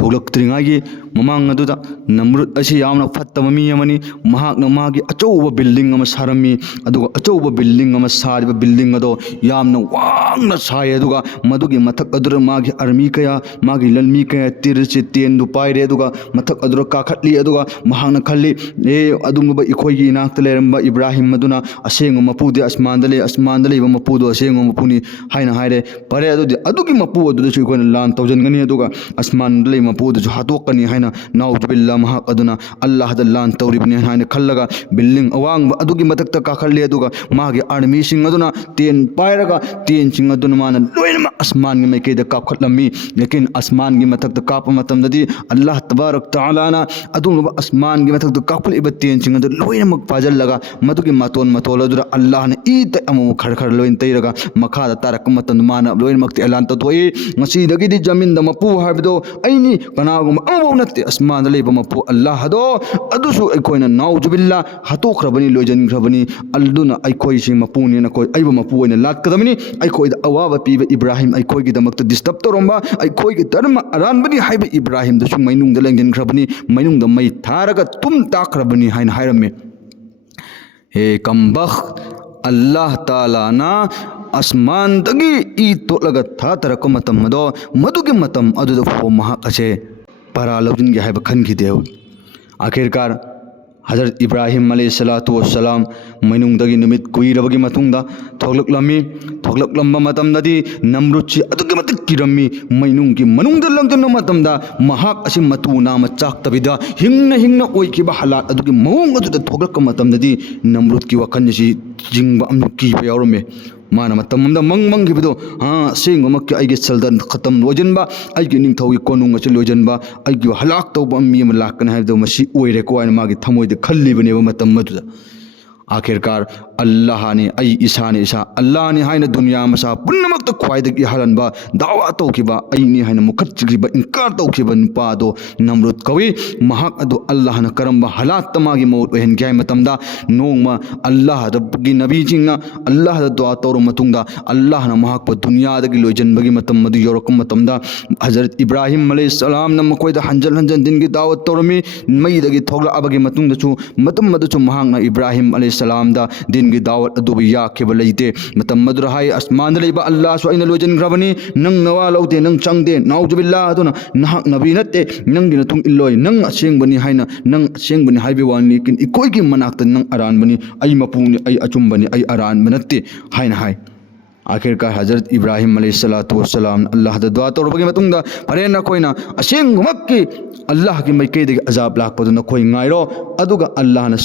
थोगलक्त्रिंगागी ममांग अदुदा नमरुद असी यामना फत्तब मी अमनी महाकना मागी अचौबा बिल्डिंग अमा सारमी अदुगा अचौबा बिल्डिंग अमा सारिबा बिल्डिंग अदो यामना वांगना साय अदुगा मदुगी मथक अदुरा मागी आर्मी कया मागी ललमी कया तिरसे तेंदु पाइरे अदुगा मथक अदुरा काखटली अदुगा महाकना खल्ली ए अदुंगबा इखोइगी इनाक्ता लेरंबा इब्राहिम मदुना असेंग मपुदे अस्मान दले मपुदो असेंग मपुनी हाइना हाइरे परे अदुदि अदुगी मपु अदुदसु इखोइना लान तौजनगनी अदुगा अस्मान दले मपुदसु हातोकनी हाइना नाउजुबिल्ला महाक अदुना अल्लाह द लान तौरिबनी हाइना खल्लगा बिल्डिंग अवांग अदुगी मथक्ता काखटली अदुगा मागी आर्मी सिंग अदुना तेन पाइरगा तेन सिंग अदुना माना लोइनमा अस्मान गी मैकेदा काखटलमी लेकिन अस्मान गी मथक्ता कापा मतमददी अल्लाह तबारक तआलाना अदुंगबा अस्मान गी मथक्ता काखटलिबा तेन सिंग अदु लोइनमक पाजल्लगा मदुगी मातोन मतोल अदुरा अल्लाह ने ई त अमु खर खर लोइन तैरगा मखादा तारक मतन माना लोइनमक ते एलान ततोई ngasiदगिदि जमीन द मपु हाबिदो आइनी कनागुम अमबो नते अस्मान द लेबा मपु अल्लाह दो अदुसु अइखोइना नाउजुबिल्ला हातोखरबनी लोइजनखरबनी अल्दुना अइखोइ सिंग मपुनि न कोइ अइबा मपु ओइना लातकदमनी अइखोइदा अवाबा पीबा इब्राहिम अइखोइगी दमक्ता डिस्टर्ब तोरम्बा अइखोइगी धर्म अरानबनी हाइबा इब्राहिम दसु मैनुंग द लेंजनखरबनी मैनुंग द मै थारगा तुम ताखरबनी हाइन हाइरमे हे कमबख अल्लाह ताला ना अस्मान दगी ई तोलगा था तरक मतम मदो मदुगी मतम अदुद फो महाक असे परा लौजिन गे हाइबा खनखिदेव आखिरकार हजरत इब्राहिम अलैहिस्सलातु वस्सलाम मैनुंगदगी निमित कुइरबगी मतुंगदा थोगलक्लम्बा मतमददी नमरुदची अदुगी मतिक किरम्मी मैनुंगी मनुंगदा लंगजन मतमदा महाक असी मतु नाम चाक्तबिदा हिंगना ओइकिबा हालात अदुगी मौंग अदुदा थोगलक मतमददी नमरुद की वखनसी जिंगबा अमनु कीबा यावरमे माना मतमदा मंगिबिदो हाँ सेंगमक आइगे सल्दन खत्म लोजनबा आइगे निंगथौगी कोनुंग असे लोजनबा आइगे हलाक तौबा अम्मी अमा लाकना हाइबदो मसी ओइरेको आइना मागी थमोइदे खल्लिबनेबा मतम मदुदा आखिरकार अल्लाह ने आई ईसा ने ईसा अल्लाह ने हाइन दुनिया मसा पुनमक तो ख्वाइदगी हलनबा दावा तौखिबा आइनी हाइन मुखच्चिबा इनकार तौखिबा नुपादो नमरुद कवि महाक अदो अल्लाह न करंबा हलात तमागी मौत ओहन ग्याय मतमदा नोंगमा अल्लाह दगी नबी जिंगा अल्लाह द दुआ तौर मतुंगदा अल्लाह न महाक प दुनिया दगी लोजनबगी मतम मदु योरक मतमदा हजरत इब्राहिम अलैहिस्सलाम न मकोइदा हंजन दिन की दावत तौरमी मई दगी थोगला अबगी मतुंगदछु मतम मदुछु महाक न इब्राहिम अलैहिस्सलाम दा दिन की दावत अदुबी याखिबा लैते मतम मदुर हाय अस्मान लेबा अल्लाह सो अइना लोजनग्रबनी नंग नवा लौते नंग चंगदे नाउजुबिल्लाह अदुना नहक नबी नते नंग गिना तुंग इल्लोय नंग असेंगबनी हाइना नंग असेंगबनी हाइबे वानी लेकिन इकोइगी मनाक्ता नंग अरानबनी अइ मपुंगनी अइ अचुंबनी अइ अरानबा नते हाइना हाय आखिरकार हजरत इब्राहिम अलैहिस्सलातु वस्सलाम अल्लाह द दुआ तौरबगी मतुंगदा फरेन नखोइना असेंगमक्की अल्लाह की मैकेदगी अजाब लाकपदु नखोइ ngairo aduga Allah na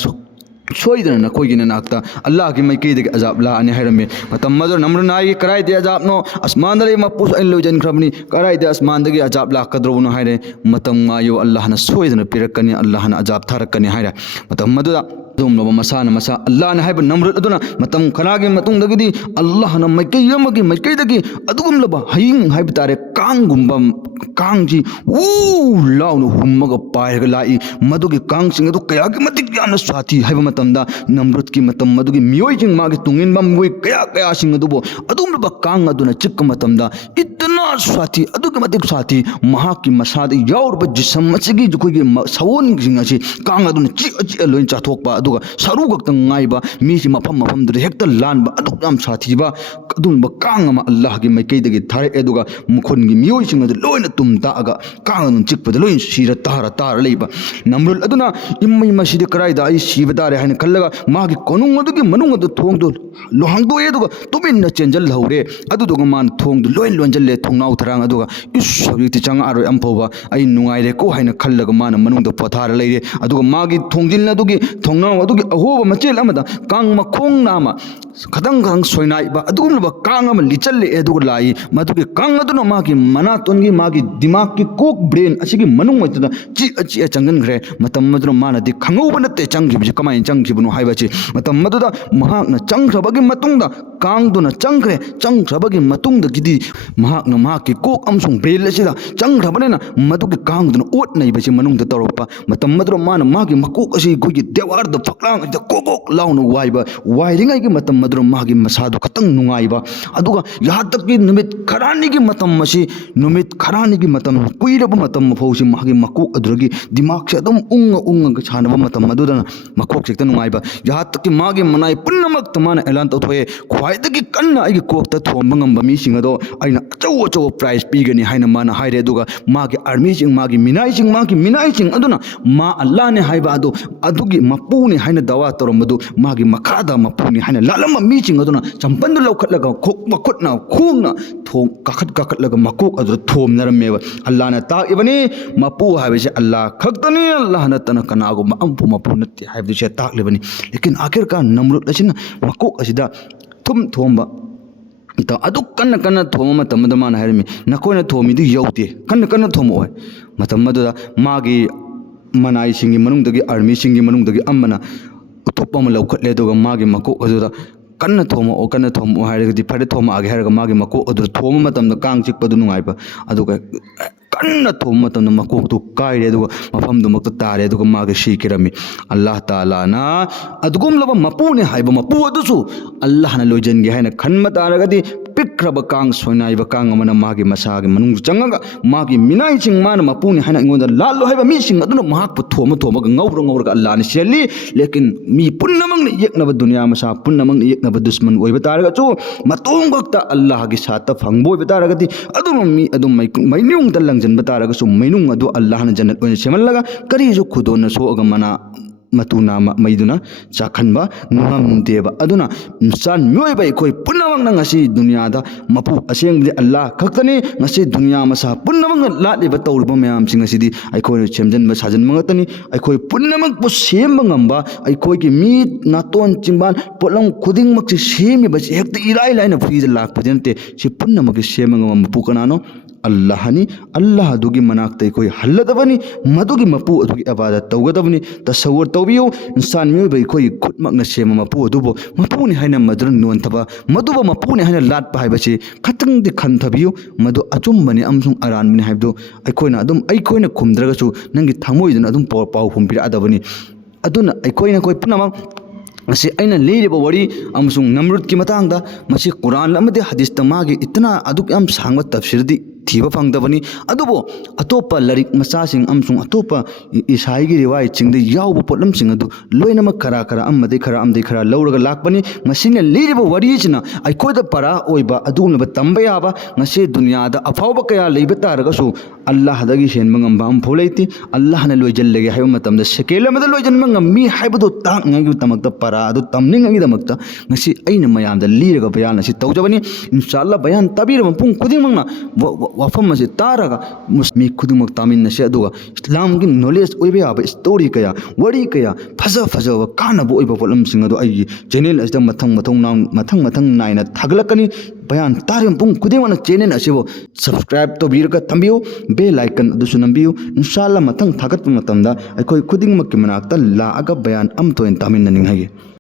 सोइदन नखोइगी नाक्ता अल्लाह की मैकेदगी अजाब लाने हैरमे मतम मदर नम्रनाई कराइदे अजाब नो अस्मान दले मपुस अइन लोजन खरबनी कराइदे अस्मान दगी अजाब लाकद्रोनो हैरे मतम मायो अल्लाह न सोइदन पिरकनी अल्लाह न अजाब थारकनी हैरे मतम मदुदा दुमनोबा मसाना मसा अल्लाह न हाइबा नमरुद अदुना मतम खनागी मतुंगदगी अल्लाह न मैकेदगी अदुगुमलबा हयिंग हाइब तारे कांगुंबा कांगजी ऊ लाउनु हुम्मगा पायरगा लाई मदुगी कांगसिंग अदु कयागी मतिक यामना स्वाति हाइबा मतमदा नमरुद की मतम मदुगी मियोइजिंग मागी तुंगिनबा मुई कया सिंग अदुबो अदुमलबा कांग अदुना चिक्क मतमदा इतना स्वाति अदुगी मतिक स्वाति महाकी मसादि याउरबा जिसम मसिगी जुकोगी सवोन सिंग असी कांग अदुना चि लोइन चाथोकबा अदुगा सरू गक्तंग ngaइबा मीसी मफम दुर हेक्ता लानबा अदु याम साथीबा अदुंबा कांग अमा अल्लाह की मैकेदगी थारे अदुगा मुखुनगी मियोइसिंग अदु लोइना तुमतागा कांग अदुन चिक्पदा लोइन सिरा तारा लेबा नमरुल अदुना इम्मै मसिदि कराइदा आई सिबा तारे हाइन खल्लगा मागी कोनुंग अदुगी मनुंग अदु थोंगदो लोहांगदो अदुगा तुमिन्ना चेंजल हौरे अदुदुगा मान थोंगदो लोइन लोंजल्ले थोंगनाउ थरांग अदुगा इस हौजिति चंग आरो अम्फौबा आई नुंगाइरे को हाइन खल्लगा माना मनुंगदो पथार लेरे अदुगा मागी थोंजिल अदुगी थोंगनाउ अदुगी अहोबा मचेल अमदा कांग मखोंग नामा खदंग सोइनाइबा अदुगुमलबा कांग अमा लिचल्ले अदुगा लाई मदुगी कांग अदुना मागी मनातोनगी मागी दिमाग की कोक ब्रेन असिगी मनुंग मतदा चि चंगनग्रे मतम मदुना मानदि खंगौबा नते चंगिबजे कमाइन चंगिबनो हाइबाची मतम मदुदा महाकना चंग्रबगी मतुंगदा कांगदुना चंग्रे चंग्रबगी मतुंगदा गिदि महाकना ꯃꯍꯥꯛꯀꯤ ꯀꯣꯛ ꯑꯃꯁꯨꯡ ꯕ꯭ꯔꯦꯟ ꯑꯁꯤꯗ ꯆꯪꯈ꯭ꯔꯕꯅꯤꯅ ꯃꯗꯨꯒꯤ ꯀꯥꯡꯗꯨꯅ ꯑꯣꯠ ꯅꯩꯕꯁꯤ ꯃꯅꯨꯡꯗ ꯇꯧꯔꯛꯄ ꯃꯇꯝ ꯑꯗꯨꯗ ꯃꯥꯅ ꯃꯥꯒꯤ ꯃꯀꯣꯛ ꯑꯁꯤ ꯑꯩꯈꯣꯏꯒꯤ ꯗꯦꯋꯥꯔꯗ ꯐꯛꯂꯥꯡ ꯑꯁꯤꯗ ꯀꯣꯛ ꯀꯣꯛ ꯂꯥꯎꯅ ꯋꯥꯏꯔꯤꯉꯩꯒꯤ ꯃꯇꯝ ꯑꯗꯨꯗ ꯃꯥꯒꯤ ꯃꯁꯥꯗꯨ ꯈꯇꯪ ꯅꯨꯡꯉꯥꯏꯕ ꯑꯗꯨꯒ ꯌꯥꯍꯥꯛꯇꯛꯀꯤ ꯅꯨꯃꯤꯠ ꯈꯔꯅꯤꯒꯤ ꯃꯇꯝ ꯑꯁꯤ ꯅꯨꯃꯤꯠ ꯈꯔꯅꯤꯒꯤ ꯃꯇꯝ ꯀꯨꯏꯔꯕ ꯃꯇꯝ ꯐꯥꯎꯁꯤ ꯃꯥꯒꯤ ꯃꯀꯣꯛ ꯑꯗꯨꯗꯒꯤ ꯗꯤꯃꯥꯛꯁꯦ ꯑꯗꯨꯝ ꯎꯪꯉꯒ ꯁꯥꯟꯅꯕ ꯃꯇꯝ ꯑꯗꯨꯗꯅ ꯃꯀꯣꯛꯁꯦ ꯍꯦꯛꯇ ꯅꯨꯡꯉꯥꯏꯕ ꯌꯥꯍꯥꯛꯇꯛꯀꯤ ꯃꯥꯒꯤ ꯃꯅꯥꯏ ꯄꯨꯝꯅꯃꯛꯇ ꯃꯥꯅ ꯑꯦꯂꯥꯟ ꯇꯧꯊꯣꯛꯑꯦ ꯈ꯭ꯋꯥꯏꯗꯒꯤ ꯀꯟꯅ ꯑꯩꯒꯤ ꯀꯣꯛꯇ ꯊꯣꯝꯕ ꯉꯝꯕ ꯃꯤꯁꯤꯡ ꯑꯗꯣ ꯑꯩꯅ ꯑꯆꯧꯕ ꯄ꯭ꯔꯥꯏꯖ ꯄꯤꯒꯅꯤ ꯍꯥꯏꯅ ꯃꯥꯅ ꯍꯥꯏꯔꯦ ꯑꯗꯨꯒ ꯃꯥꯒꯤ ꯑꯥꯔꯃꯤꯁꯤꯡ ꯃꯥꯒꯤ ꯃꯤꯅꯥꯏꯁꯤꯡ ꯑꯗꯨꯅ ꯃꯥ ꯑꯜꯂꯥꯍꯅꯦ ꯍꯥꯏꯕ ꯑꯗꯨ ꯑꯗꯨꯒꯤ ꯃꯄꯨꯅꯤ ꯍꯥꯏꯅ ꯗꯥꯋꯥ ꯇꯧꯔꯝꯕꯗꯨ ꯃꯥꯒꯤ ꯃꯈꯥꯗ ꯃꯄꯨꯅꯤ ꯍꯥꯏꯅ ꯂꯥꯜꯂꯝꯕ ꯃꯤꯁꯤꯡ ꯑꯗꯨꯅ ꯆꯝꯄꯟꯗꯨ ꯂꯧꯈꯠꯂꯒ ꯃꯈꯨꯠꯅ ꯈꯣꯡꯅ ꯀꯥꯈꯠꯂꯒ ꯃꯀꯣꯛ ꯑꯗꯨꯗ ꯊꯣꯝꯅꯔꯝꯃꯦꯕ ꯑꯜꯂꯥꯍꯅ ꯇꯥꯛꯏꯕꯅꯤ ꯃꯄꯨ ꯍꯥꯏꯕꯁꯤ ꯑꯜꯂꯥꯍ ꯈꯛꯇꯅꯤ ꯑꯜꯂꯥꯍ ꯅꯠꯇꯅ ꯀꯅꯥꯒꯨꯝꯕ ꯑꯃꯐꯥꯎ ꯃꯄꯨ ꯅꯠꯇꯦ ꯍꯥꯏꯕꯗꯨꯁꯦ ꯇꯥꯛꯂꯤꯕꯅꯤ ꯂꯦꯀꯤꯟ ꯑꯥꯈꯤꯔꯀꯥꯔ ꯅꯝꯔꯨꯗ ꯑꯁꯤꯅ ꯃꯀꯣꯛ ꯑꯁꯤꯗ ꯊꯣꯝꯕ ꯑꯗꯨ ꯀꯟꯅ ꯊꯣꯝꯕ ꯃꯇꯝꯗ ꯃꯥꯅ ꯍꯥꯏꯔꯝꯃꯤ ꯅꯈꯣꯏꯅ ꯊꯣꯝꯃꯤꯗꯨ ꯌꯧꯗꯦ ꯀꯟꯅ ꯊꯣꯝꯃꯛꯑꯣ ꯃꯇꯝ ꯑꯗꯨꯗ ꯃꯥꯒꯤ ꯃꯅꯥꯏꯁꯤꯡꯒꯤ ꯃꯅꯨꯡꯗꯒꯤ ꯑꯥꯔꯃꯤꯁꯤꯡꯒꯤ ꯃꯅꯨꯡꯗꯒꯤ ꯑꯃꯅ ꯎꯇꯨꯞ ꯑꯃ ꯂꯧꯈꯠꯂꯦ ꯑꯗꯨꯒ ꯃꯥꯒꯤ ꯃꯀꯣꯛ ꯑꯗꯨꯗ ꯀꯟꯅ ꯊꯣꯝꯃꯛꯑꯣ ꯍꯥꯏꯔꯒꯗꯤ ꯐꯔꯦ ꯊꯣꯝꯃꯛꯑꯒꯦ ꯍꯥꯏꯔꯒ ꯃꯥꯒꯤ ꯃꯀꯣꯛ ꯑꯗꯨꯗ ꯊꯣꯝꯕ ꯃꯇꯝꯗ ꯀꯥꯡ ꯆꯤꯛꯄꯗꯨ ꯅꯨꯡꯉꯥꯏꯕ ꯑꯗꯨꯒ ꯀꯟꯅ ꯊꯣꯝꯕ ꯃꯇꯝꯗ ꯃꯀꯣꯛꯇꯨ ꯀꯥꯏꯔꯦ ꯑꯗꯨꯒ ꯃꯐꯝꯗꯨꯃꯛꯇ ꯇꯥꯔꯦ ꯑꯗꯨꯒ ꯃꯥꯒꯤ ꯁꯤꯈꯤꯔꯝꯃꯤ ꯑꯜꯂꯥꯍ ꯇꯥꯂꯥꯅ ꯑꯗꯨꯒꯨꯝꯂꯕ ꯃꯄꯨꯅꯤ ꯍꯥꯏꯕ ꯃꯄꯨ ꯑꯗꯨꯁꯨ ꯑꯜꯂꯥꯍꯅ ꯂꯣꯏꯖꯟꯒꯦ ꯍꯥꯏꯅ ꯈꯟꯕ ꯇꯥꯔꯒꯗꯤ ꯄꯤꯛꯈ꯭ꯔꯕ ꯀꯥꯡ ꯁꯣꯏꯅꯥꯏꯕ ꯀꯥꯡ ꯑꯃꯅ ꯃꯥꯒꯤ ꯃꯁꯥꯒꯤ ꯃꯅꯨꯡꯗ ꯆꯪꯉꯒ ꯃꯥꯒꯤ ꯃꯤꯅꯥꯏꯁꯤꯡ ꯃꯥꯅ ꯃꯄꯨꯅꯤ ꯍꯥꯏꯅ ꯑꯩꯉꯣꯟꯗ ꯂꯥꯜꯂꯣ ꯍꯥꯏꯕ ꯃꯤꯁꯤꯡ ꯑꯗꯨꯅ ꯃꯍꯥꯛꯄꯨ ꯊꯣꯝꯃꯒ ꯉꯧꯔꯒ ꯑꯜꯂꯥꯍꯅ ꯁꯤꯍꯜꯂꯤ ꯂꯦꯀꯤꯟ ꯃꯤ ꯄꯨꯝꯅꯃꯛꯅ ꯌꯦꯛꯅꯕ ꯗꯨꯅꯤꯌꯥ ꯃꯁꯥ ꯄꯨꯝꯅꯃꯛꯅ ꯌꯦꯛꯅꯕ ꯗꯨꯁꯃꯟ ꯑꯣꯏꯕ ꯇꯥꯔꯒꯁꯨ ꯃꯇꯣꯝ ꯈꯛꯇ ꯑꯜꯂꯥꯍꯒꯤ ꯁꯥꯠꯇ ꯐꯪꯕ ꯑꯣꯏꯕ ꯇꯥꯔꯒꯗꯤ ꯑꯗꯨꯝ ꯃꯤ ꯑꯗꯨꯝ ꯃꯩꯅꯨꯡꯗ ꯂꯪꯁꯤꯟꯕ ꯇꯥꯔꯒꯁꯨ ꯃꯩꯅꯨꯡ ꯑꯗꯨ ꯑꯜꯂꯥꯍꯅ ꯖꯟꯅꯠ ꯑꯣꯏꯅ ꯁꯦꯝꯍꯜꯂꯒ ꯀꯔꯤꯁꯨ ꯈꯨꯗꯣꯟꯅ ꯁꯣꯛꯑꯒ ꯃꯇꯨꯅ ꯃꯩꯗꯨꯅ ꯆꯥꯛꯍꯟꯕ ꯉꯝꯗꯦꯕ ꯑꯗꯨꯅ ꯃꯤꯑꯣꯏꯕ ꯑꯩꯈꯣꯏ ꯄꯨꯝꯅꯃꯛꯅ ꯉꯁꯤ ꯗꯨꯅꯤꯌꯥꯗ ꯃꯄꯨ ꯑꯁꯦꯡꯕꯗꯤ ꯑꯜꯂꯥꯍ ꯈꯛꯇꯅꯤ ꯉꯁꯤ ꯗꯨꯅꯤꯌꯥ ꯃꯁꯥ ꯄꯨꯝꯅꯃꯛꯅ ꯂꯥꯠꯂꯤꯕ ꯇꯧꯔꯤꯕ ꯃꯌꯥꯝꯁꯤꯡ ꯑꯁꯤꯗꯤ ꯑꯩꯈꯣꯏꯅ ꯁꯦꯝꯖꯤꯟꯕ ꯁꯥꯖꯤꯟꯕ ꯉꯥꯛꯇꯅꯤ ꯑꯩꯈꯣꯏ ꯄꯨꯝꯅꯃꯛꯄꯨ ꯁꯦꯝꯕ ꯉꯝꯕ ꯑꯩꯈꯣꯏꯒꯤ ꯃꯤꯠ ꯅꯥꯇꯣꯟ ꯆꯤꯟꯕꯥꯟ ꯄꯣꯠꯂꯝ ꯈꯨꯗꯤꯡꯃꯛꯁꯤ ꯁꯦꯝꯃꯤꯕꯁꯤ ꯍꯦꯛꯇ ꯏꯔꯥꯏ ꯂꯥꯏꯅ ꯐ꯭ꯔꯤꯗ ꯂꯥꯛꯄꯗꯤ ꯅꯠꯇꯦ ꯁꯤ ꯄꯨꯝꯅꯃꯛꯀꯤ ꯁꯦꯝꯕ ꯉꯝꯕ ꯃꯄꯨ ꯀꯅꯥꯅꯣ ꯑꯜꯂꯥꯍꯅꯤ ꯑꯜꯂꯥꯍ ꯑꯗꯨꯒꯤ ꯃꯅꯥꯛꯇ ꯑꯩꯈꯣꯏ ꯍꯜꯂꯗꯕꯅꯤ ꯃꯗꯨꯒꯤ ꯃꯄꯨ ꯑꯗꯨꯒꯤ ꯑꯕꯥꯗꯠ ꯇꯧꯒꯗꯕꯅꯤ ꯇꯁꯋꯨꯔ ꯇꯧꯕꯤꯌꯨ ꯏꯟꯁꯥꯟ ꯃꯤꯑꯣꯏꯕ ꯑꯩꯈꯣꯏꯒꯤ ꯈꯨꯠꯃꯛꯅ ꯁꯦꯝꯕ ꯃꯄꯨ ꯑꯗꯨꯕꯨ ꯃꯄꯨꯅꯤ ꯍꯥꯏꯅ ꯃꯗꯨꯅ ꯅꯣꯟꯊꯕ ꯃꯗꯨꯕꯨ ꯃꯄꯨꯅꯤ ꯍꯥꯏꯅ ꯂꯥꯠꯄ ꯍꯥꯏꯕꯁꯤ ꯈꯇꯪꯗꯤ ꯈꯟꯊꯕꯤꯌꯨ ꯃꯗꯨ ꯑꯆꯨꯝꯕꯅꯤ ꯑꯃꯁꯨꯡ ꯑꯔꯥꯟꯕꯅꯤ ꯍꯥꯏꯕꯗꯨ ꯑꯩꯈꯣꯏꯅ ꯈꯨꯝꯗ꯭ꯔꯒꯁꯨ ꯅꯪꯒꯤ ꯊꯃꯣꯏꯗꯨꯅ ꯑꯗꯨꯝ ꯄꯥꯎꯈꯨꯝ ꯄꯤꯔꯛꯑꯗꯕꯅꯤ ꯑꯗꯨꯅ ꯑꯩꯈꯣꯏ ꯄꯨꯝꯅꯃꯛ ꯉꯁꯤ ꯑꯩꯅ ꯂꯤꯔꯤꯕ ꯋꯥꯔꯤ ꯑꯃꯁꯨꯡ ꯅꯝꯔꯨꯗꯀꯤ ꯃꯇꯥꯡꯗ ꯃꯁꯤ ꯀꯨꯔꯥꯟ ꯑꯃꯗꯤ ꯍꯗꯤꯁꯇ ꯃꯥꯒꯤ ꯑꯗꯨꯛ ꯌꯥꯝ ꯁꯥꯡꯕ ꯇꯐꯁꯤꯔꯗꯤ ꯊꯤꯕ ꯐꯪꯗꯕꯅꯤ ꯑꯗꯨꯕꯨ ꯑꯇꯣꯞꯄ ꯂꯥꯏꯔꯤꯛ ꯃꯆꯥꯁꯤꯡ ꯑꯃꯁꯨꯡ ꯑꯇꯣꯞꯄ ꯏꯁꯥꯏꯒꯤ ꯔꯤꯋꯥꯌꯠꯁꯤꯡꯗ ꯌꯥꯎꯕ ꯄꯣꯠꯂꯝꯁꯤꯡ ꯑꯗꯨ ꯂꯣꯏꯅꯃꯛ ꯈꯔ ꯑꯃꯗꯤ ꯈꯔ ꯂꯧꯔꯒ ꯂꯥꯛꯄꯅꯤ ꯃꯁꯤꯅ ꯂꯤꯔꯤꯕ ꯋꯥꯔꯤꯁꯤꯅ ꯑꯩꯈꯣꯏꯗ ꯄꯔꯥ ꯑꯣꯏꯕ ꯑꯗꯨꯒꯨꯝꯂꯕ ꯇꯝꯕ ꯌꯥꯕ ꯉꯁꯤ ꯗꯨꯅꯤꯌꯥꯗ ꯑꯐꯥꯎꯕ ꯀꯌꯥ ꯂꯩꯕ ꯇꯥꯔꯒꯁꯨ ꯑꯜꯂꯥꯍꯗꯒꯤ ꯍꯦꯟꯕ ꯉꯝꯕ ꯑꯃꯐꯥꯎ ꯂꯩꯇꯦ ꯑꯜꯂꯥꯍꯅ ꯂꯣꯏꯖꯜꯂꯒꯦ ꯍꯥꯏꯕ ꯃꯇꯝꯗ ꯁꯦꯀꯦꯟ ꯑꯃꯗ ꯂꯣꯏꯖꯟꯕ ꯉꯝꯃꯤ ꯍꯥꯏꯕꯗꯨ ꯇꯥꯛꯅꯤꯡꯉꯥꯏꯒꯤꯗꯃꯛꯇ ꯄꯔꯥ ꯑꯗꯨ ꯇꯝꯅꯤꯡꯉꯥꯏꯒꯤꯗꯃꯛꯇ ꯉꯁꯤ ꯑꯩꯅ ꯃꯌꯥꯝꯗ ꯂꯤꯔꯒ ꯕꯌꯥꯟ ꯑꯁꯤ ꯇꯧꯖꯕꯅꯤ ꯏꯟꯁꯥꯜꯂꯥ ꯕꯌꯥꯟ ꯇꯥꯕꯤꯔꯕ ꯃꯄꯨꯡ ꯈꯨꯗꯤꯡꯃꯛꯅ ꯋꯥꯐꯝ ꯑꯁꯤ ꯇꯥꯔꯒ ꯃꯤ ꯈꯨꯗꯤꯡꯃꯛ ꯇꯥꯃꯤꯟꯅꯁꯤ ꯑꯗꯨꯒ ꯏꯁꯂꯥꯝꯒꯤ ꯅꯣꯂꯦꯖ ꯑꯣꯏꯕ ꯌꯥꯕ ꯏꯁꯇꯣꯔꯤ ꯀꯌꯥ ꯋꯥꯔꯤ ꯀꯌꯥ ꯐꯖꯕ ꯀꯥꯟꯅꯕ ꯑꯣꯏꯕ ꯄꯣꯠꯂꯝꯁꯤꯡ ꯑꯗꯨ ꯑꯩꯒꯤ ꯆꯦꯅꯦꯜ ꯑꯁꯤꯗ ꯃꯊꯪ ꯅꯥꯏꯅ ꯊꯥꯒꯠꯂꯛꯀꯅꯤ ꯕꯌꯥꯟ ꯇꯥꯔꯤꯕ ꯃꯄꯨꯡ ꯈꯨꯗꯤꯡꯃꯛꯅ ꯆꯦꯅꯦꯜ ꯑꯁꯤꯕꯨ ꯁꯕꯁꯀ꯭ꯔꯥꯏꯕ ꯇꯧꯕꯤꯔꯒ ꯊꯝꯕꯤꯌꯨ ꯕꯦꯜ ꯑꯥꯏꯀꯟ ꯑꯗꯨꯁꯨ ꯅꯝꯕꯤꯌꯨ ꯏꯟꯁꯥꯜꯂꯥ ꯃꯊꯪ ꯊꯥꯒꯠꯄ ꯃꯇꯝꯗ ꯑꯩꯈꯣꯏ ꯈꯨꯗꯤꯡꯃꯛꯀꯤ ꯃꯅꯥꯛꯇ ꯂꯥꯛꯑꯒ ꯕꯌꯥꯟ ꯑꯃꯠꯇ ꯑꯣꯏꯅ ꯇꯥꯃꯤꯟꯅꯅꯤꯡꯉꯥꯏꯒꯤ